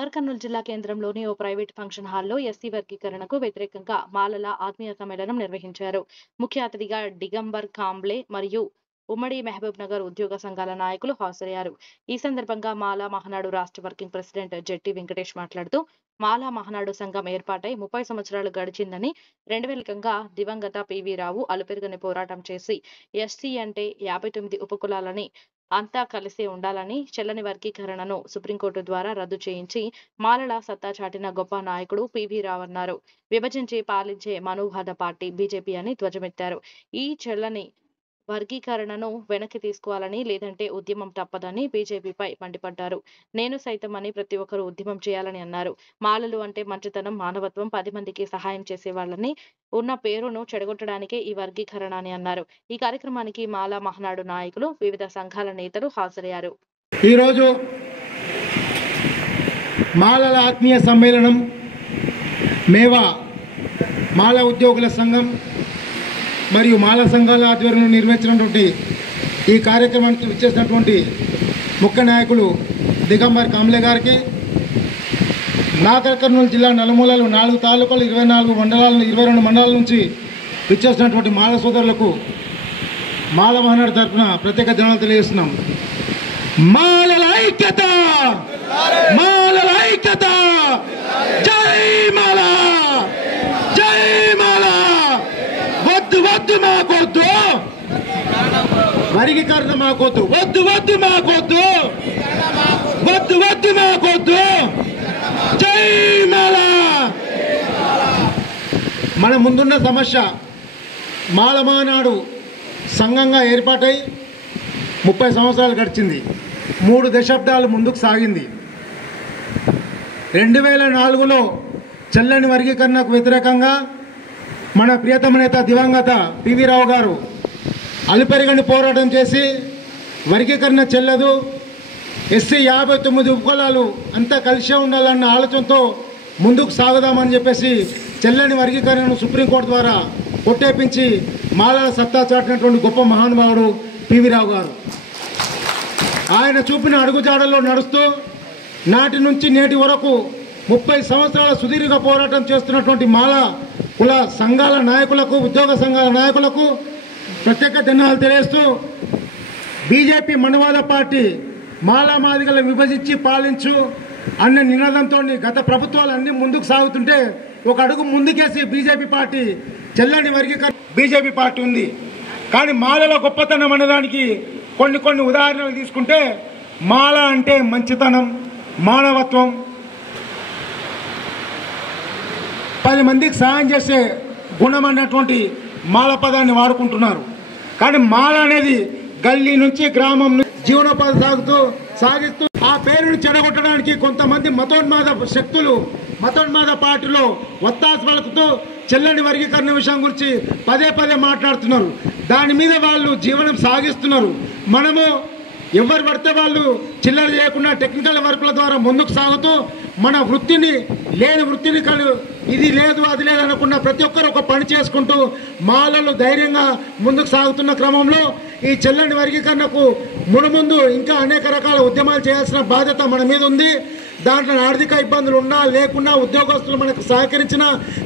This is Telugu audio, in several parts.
నాగర్ కర్నూలు జిల్లా కేంద్రంలోని ఓ ప్రైవేట్ ఫంక్షన్ హాల్లో ఎస్సీ వర్గీకరణకు వ్యతిరేకంగా మాలల ఆత్మీయ సమ్మేళనం నిర్వహించారు. ముఖ్య అతిథిగా డిగంబర్ కాంబ్లే మరియు ఉమ్మడి మహబూబ్ నగర్ ఉద్యోగ సంఘాల నాయకులు హాజరయ్యారు. ఈ సందర్భంగా మాలా మహానాడు రాష్ట్ర వర్కింగ్ ప్రెసిడెంట్ జెట్టి వెంకటేష్ మాట్లాడుతూ, మాలా మహానాడు సంఘం ఏర్పాటై 30 సంవత్సరాలు గడిచిందని, 2000 దివంగత పివి రావు అలుపెరుగని పోరాటం చేసి ఎస్సీ అంటే 59 ఉపకులాలని అంతా కలిసే ఉండాలని, చెల్లని వర్గీకరణను సుప్రీంకోర్టు ద్వారా రద్దు చేయించి మాలల సత్తా చాటిన గొప్ప నాయకుడు పివి రావు అన్నారు. విభజించి పాలించే మనోభాద పార్టీ బీజేపీ అని ధ్వజమెత్తారు. ఈ చెల్లని వర్గీకరణను వెనక్కి తీసుకోవాలని, లేదంటే ఉద్యమం తప్పదని బీజేపీపై మండిపడ్డారు. నేను సైతం అని ప్రతి ఒక్కరూ ఉద్యమం చేయాలని అన్నారు. మాలలు అంటే మంచితనం, మానవత్వం, 10 మందికి సహాయం చేసేవాళ్ళని ఉన్న పేరును చెడగొట్టడానికే ఈ వర్గీకరణ అని అన్నారు. ఈ కార్యక్రమానికి మాలా మహానాడు నాయకులు, వివిధ సంఘాల నేతలు హాజరయ్యారు. ఈరోజు మాలల ఆత్మీయ సమ్మేళనం మేవా మాల ఉద్యోగుల సంఘం మరియు మాల సంఘాల ఆధ్వర్యంలో నిర్వహించినటువంటి ఈ కార్యక్రమానికి విచ్చేసినటువంటి ముఖ్య నాయకులు దిగంబర్ కాంబ్లే గారికి, నాగర్ కర్నూలు జిల్లా నలుమూలలు 4 తాలూకాలు 22 మండలాల నుంచి విచ్చేసినటువంటి మాల సోదరులకు మాల మహానాడు తరఫున ప్రత్యేక ధన్యవాదాలు తెలియజేస్తున్నాం. మాలల ఐక్యత, మాలల ఐక్యత, జై మాల, జై మాల. వద్దు వద్దు మాకొద్దు వర్గీకరణ, మాకొద్దు, వద్దు వద్దు మాకొద్దు, వద్దు వద్దు మాకొద్దు, జై మాల. మన ముందున్న సమస్య మాల మహానాడు సంఘంగా ఏర్పాటై 30 సంవత్సరాలు గడిచింది. 3 దశాబ్దాలు ముందుకు సాగింది. 2004లో చెల్లని వర్గీకరణకు వ్యతిరేకంగా మన ప్రియతమ నేత దివంగత పివి రావు గారు అలుపెరగని పోరాటం చేసి వర్గీకరణ చెల్లదు, ఎస్సీ 59 ఉపకులాలు అంతా కలిసే ఉండాలన్న ఆలోచనతో ముందుకు సాగుదామని చెప్పేసి చెల్లని వర్గీకరణను సుప్రీంకోర్టు ద్వారా కొట్టేపించి మాలల సత్తా చాటినటువంటి గొప్ప మహానుభావుడు పివి రావు గారు. ఆయన చూపిన అడుగుజాడల్లో నడుస్తూ నాటి నుంచి నేటి వరకు 30 సంవత్సరాల సుదీర్ఘ పోరాటం చేస్తున్నటువంటి మాల కుల సంఘాల నాయకులకు, ఉద్యోగ సంఘాల నాయకులకు ప్రత్యేక ధన్యవాదాలు తెలియజేస్తూ, బీజేపీ మనవాద పార్టీ మాలా మాదిగలను విభజించి పాలించు అన్న నినాదంతో గత ప్రభుత్వాలు అన్ని ముందుకు సాగుతుంటే ఒక అడుగు ముందుకేసి బీజేపీ పార్టీ చెల్లని వర్గీకరణ బీజేపీ పార్టీ ఉంది. కానీ మాలల గొప్పతనం అనేదానికి కొన్ని ఉదాహరణలు తీసుకుంటే, మాల అంటే మంచితనం, మానవత్వం, 10 మందికి సహాయం చేసే గుణం అన్నటువంటి మాల పదాన్ని వాడుకుంటున్నారు. కానీ మాల అనేది గల్లీ నుంచి గ్రామం నుంచి జీవనోపాధి సాగిస్తూ ఆ పేరును చెడగొట్టడానికి కొంతమంది మతోన్మాద శక్తులు, మతోన్మాద పార్టీలో ఒత్తాసు పలుకుతూ చెల్లని వర్గీకరణ విషయం గురించి పదే మాట్లాడుతున్నారు. దాని మీద వాళ్ళు జీవనం సాగిస్తున్నారు. మనము ఎవరు పడితే వాళ్ళు చిల్లర చేయకుండా టెక్నికల్ వర్కుల ద్వారా ముందుకు సాగుతూ మన వృత్తిని, లేని వృత్తిని ఇది లేదు అది లేదు అనకుండా ప్రతి ఒక్కరు ఒక పని చేసుకుంటూ మాలలు ధైర్యంగా ముందుకు సాగుతున్న క్రమంలో ఈ చెల్లని వర్గీకరణకు మునుముందు ఇంకా అనేక రకాల ఉద్యమాలు చేయాల్సిన బాధ్యత మన మీద ఉంది. దాంట్లో ఆర్థిక ఇబ్బందులు ఉన్నా లేకున్నా, ఉద్యోగస్తులు మనకు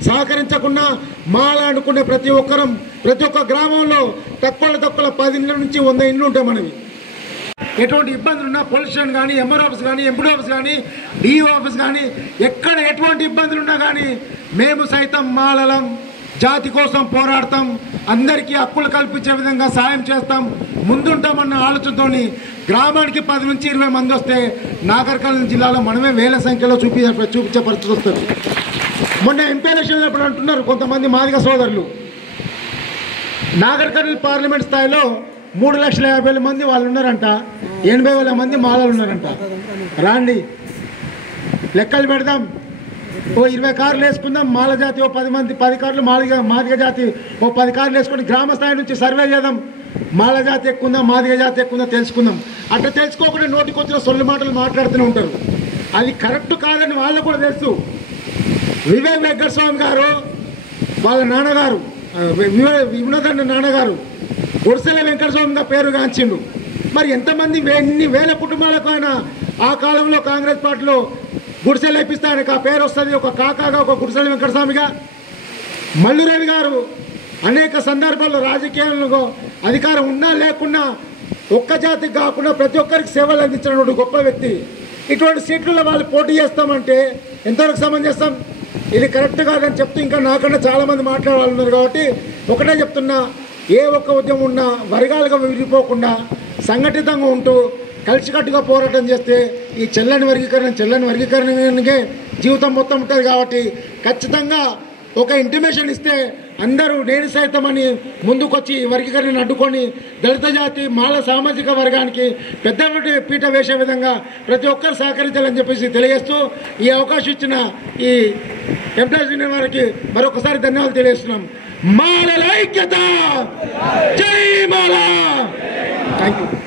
సహకరించకుండా మాల అనుకునే ప్రతి ఒక్క గ్రామంలో తక్కువ 10 ఇండ్ల నుంచి 100 ఇండ్లు ఉంటాయి మనవి. ఎటువంటి ఇబ్బందులు ఉన్నా పొల్యూషన్ కానీ, ఎంఆర్ ఆఫీస్ కానీ, ఎంపీ ఆఫీస్ కానీ, డిఈఓ ఆఫీస్ కానీ, ఎక్కడ ఎటువంటి ఇబ్బందులు ఉన్నా కానీ మేము సైతం మాలలం జాతి కోసం పోరాడతాం, అందరికీ హక్కులు కల్పించే విధంగా సాయం చేస్తాం, ముందుంటామన్న ఆలోచనతో గ్రామానికి 10 నుంచి 20 మంది వస్తే నాగర్ కర్నూలు జిల్లాలో మనమే వేల సంఖ్యలో చూపించే పరిస్థితి వస్తుంది. మొన్న ఎంపీ ఎలక్షన్లో ఇప్పుడు అంటున్నారు కొంతమంది మాదిగ సోదరులు, నాగర్ కర్నూలు పార్లమెంట్ స్థాయిలో 3,50,000 మంది వాళ్ళు ఉన్నారంట, 80,000 మంది మాలలు ఉన్నారంట. రాండి లెక్కలు పెడదాం, ఓ 20 కార్లు వేసుకుందాం, మాల జాతి ఓ 10 కార్లు, మాదిగ జాతి ఓ 10 కార్లు వేసుకొని గ్రామ స్థాయి నుంచి సర్వే చేద్దాం, మాల జాతి ఎక్కువ, మాదిగ జాతి ఎక్కువ తెలుసుకుందాం. అట్లా తెలుసుకోకుండా నోటికి వచ్చిన సొల్లు మాటలు మాట్లాడుతూనే ఉంటారు. అది కరెక్ట్ కాదని వాళ్ళకు కూడా తెలుసు. వివేక్ వెంకటస్వామి గారు వాళ్ళ నాన్నగారు, వినోదన్న నాన్నగారు గుడిసెల వెంకటస్వామిగా పేరుగాంచిండు. మరి ఎంతమంది ఎన్ని వేల కుటుంబాలకు ఆయన ఆ కాలంలో కాంగ్రెస్ పార్టీలో గుడిసెలు వేపిస్తే ఆయనకు ఆ పేరు వస్తుంది, ఒక కాకాగా, ఒక గుడిసెల వెంకటస్వామిగా. మల్లురవి గారు అనేక సందర్భాల్లో రాజకీయాల్లో అధికారం ఉన్నా లేకున్నా ఒక్క జాతికి కాకుండా ప్రతి ఒక్కరికి సేవలు అందించినటువంటి గొప్ప వ్యక్తి. ఇటువంటి సీట్లలో వాళ్ళు పోటీ చేస్తామంటే ఎంతవరకు సమంజసం? ఇది కరెక్ట్ కాదని చెప్తూ ఇంకా నాకన్నా చాలామంది మాట్లాడాలన్నారు. కాబట్టి ఒకటే చెప్తున్నా, ఏ ఒక్క ఉద్యమం ఉన్నా వర్గాలుగా విడిపోకుండా సంఘటితంగా ఉంటూ కలిసికట్టుగా పోరాటం చేస్తే ఈ చెల్లని వర్గీకరణకే జీవితం మొత్తం ఉంటుంది. కాబట్టి ఖచ్చితంగా ఒక ఇంటిమేషన్ ఇస్తే అందరూ నేను సైతమని ముందుకొచ్చి వర్గీకరణను అడ్డుకొని దళిత జాతి మాల సామాజిక వర్గానికి పెద్ద పీట వేసే విధంగా ప్రతి ఒక్కరు సహకరించాలని చెప్పేసి తెలియజేస్తూ ఈ అవకాశం ఇచ్చిన ఈ ఎంప్లాయీస్ యూనియన్ వారికి మరొకసారి ధన్యవాదాలు తెలియజేస్తున్నాం. మాలల ఐక్యత, జై మాల. Thank you.